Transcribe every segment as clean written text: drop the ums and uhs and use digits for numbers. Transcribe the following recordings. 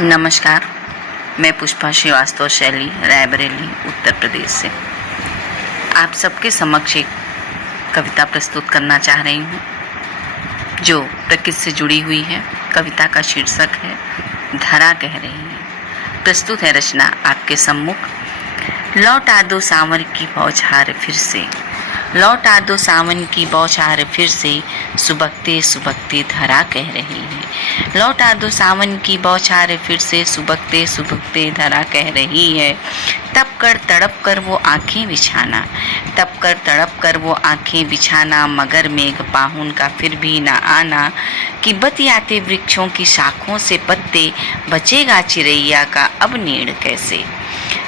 नमस्कार, मैं पुष्पा श्रीवास्तव शैली, रायबरेली, उत्तर प्रदेश से आप सबके समक्ष एक कविता प्रस्तुत करना चाह रही हूँ जो प्रकृति से जुड़ी हुई है। कविता का शीर्षक है धरा कह रही है। प्रस्तुत है रचना आपके सम्मुख। लौटा दो सावन की बौछार फिर से, लौटा दो सावन की बौछार फिर से, सुबकते सुबकते धरा कह रही है। लौटा दो सावन की बौछार फिर से, सुबकते सुबकते धरा कह रही है। तप कर तड़प कर वो आंखें बिछाना, तप कर तड़प कर वो आंखें बिछाना, मगर मेघ पाहुन का फिर भी ना आना। कि बतियाते वृक्षों की शाखों से पत्ते, बचेगा चिरैया का अब नीड़ कैसे।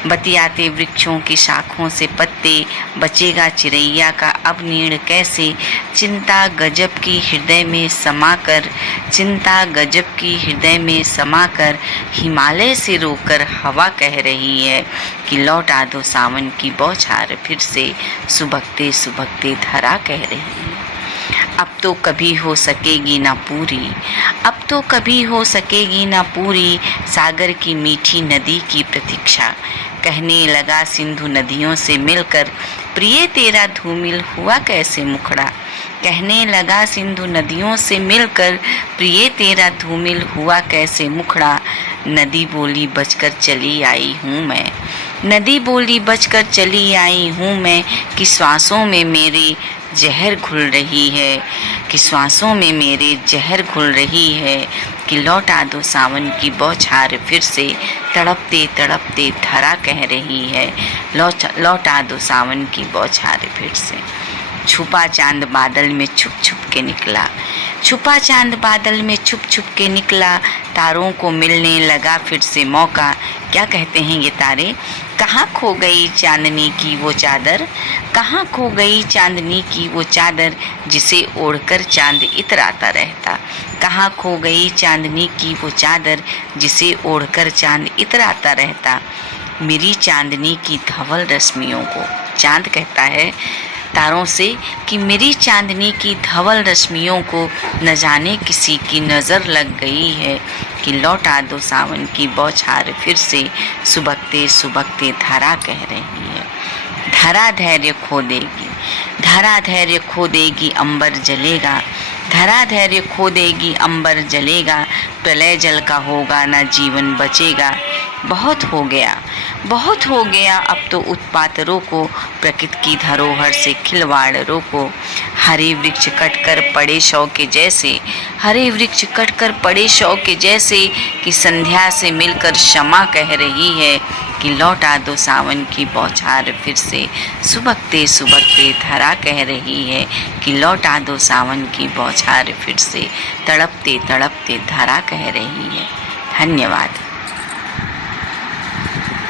बतियाते वृक्षों की शाखों से पत्ते, बचेगा चिरैया का अब नीड़ कैसे। चिंता गजब की हृदय में समाकर, चिंता गजब की हृदय में समाकर, हिमालय से रोकर हवा कह रही है कि लौटा दो सावन की बौछार फिर से, सुबकते सुबकते धरा कह रही है। अब तो कभी हो सकेगी ना पूरी, अब तो कभी हो सकेगी ना पूरी, सागर की मीठी नदी की प्रतीक्षा। कहने लगा सिंधु नदियों से मिलकर, प्रिय तेरा धूमिल हुआ कैसे मुखड़ा। कहने लगा सिंधु नदियों से मिलकर, प्रिय तेरा धूमिल हुआ कैसे मुखड़ा। नदी बोली बचकर चली आई हूँ मैं, नदी बोली बचकर चली आई हूँ मैं, कि श्वासों में मेरे जहर घुल रही है, कि श्वासों में मेरे जहर घुल रही है। कि लौटा दो सावन की बौछार फिर से, तड़पते तड़पते धरा कह रही है। लौटा दो सावन की बौछार फिर से। छुपा चांद बादल में छुप छुप के निकला, छुपा चांद बादल में छुप छुप के निकला, तारों को मिलने लगा फिर से मौका। क्या कहते हैं ये तारे, कहाँ खो गई चांदनी की वो चादर, कहाँ खो गई चांदनी की वो चादर, जिसे ओढ़कर चांद इतराता रहता। कहाँ खो गई चांदनी की वो चादर, जिसे ओढ़कर चांद इतराता रहता। मेरी चांदनी की धवल रश्मियों को, चांद कहता है तारों से कि मेरी चांदनी की धवल रश्मियों को न जाने किसी की नज़र लग गई है। कि लौटा दो सावन की बौछार फिर से, सुबकते सुबकते धरा कह रही है। धरा धैर्य खो देगी, धरा धैर्य खो देगी, अंबर जलेगा, धरा धैर्य खो देगी, अंबर जलेगा। प्रलय जल का होगा ना जीवन बचेगा। बहुत हो गया, बहुत हो गया, अब तो उत्पात रोको, प्रकृति की धरोहर से खिलवाड़ रोको। हरे वृक्ष कटकर पड़े शव के जैसे, हरे वृक्ष कटकर पड़े शव के जैसे, कि संध्या से मिलकर क्षमा कह रही है। कि लौटा दो सावन की बौछार फिर से, सुबकते सुबकते धरा कह रही है। कि लौटा दो सावन की बौछार फिर से, तड़पते तड़पते धरा कह रही है। धन्यवाद।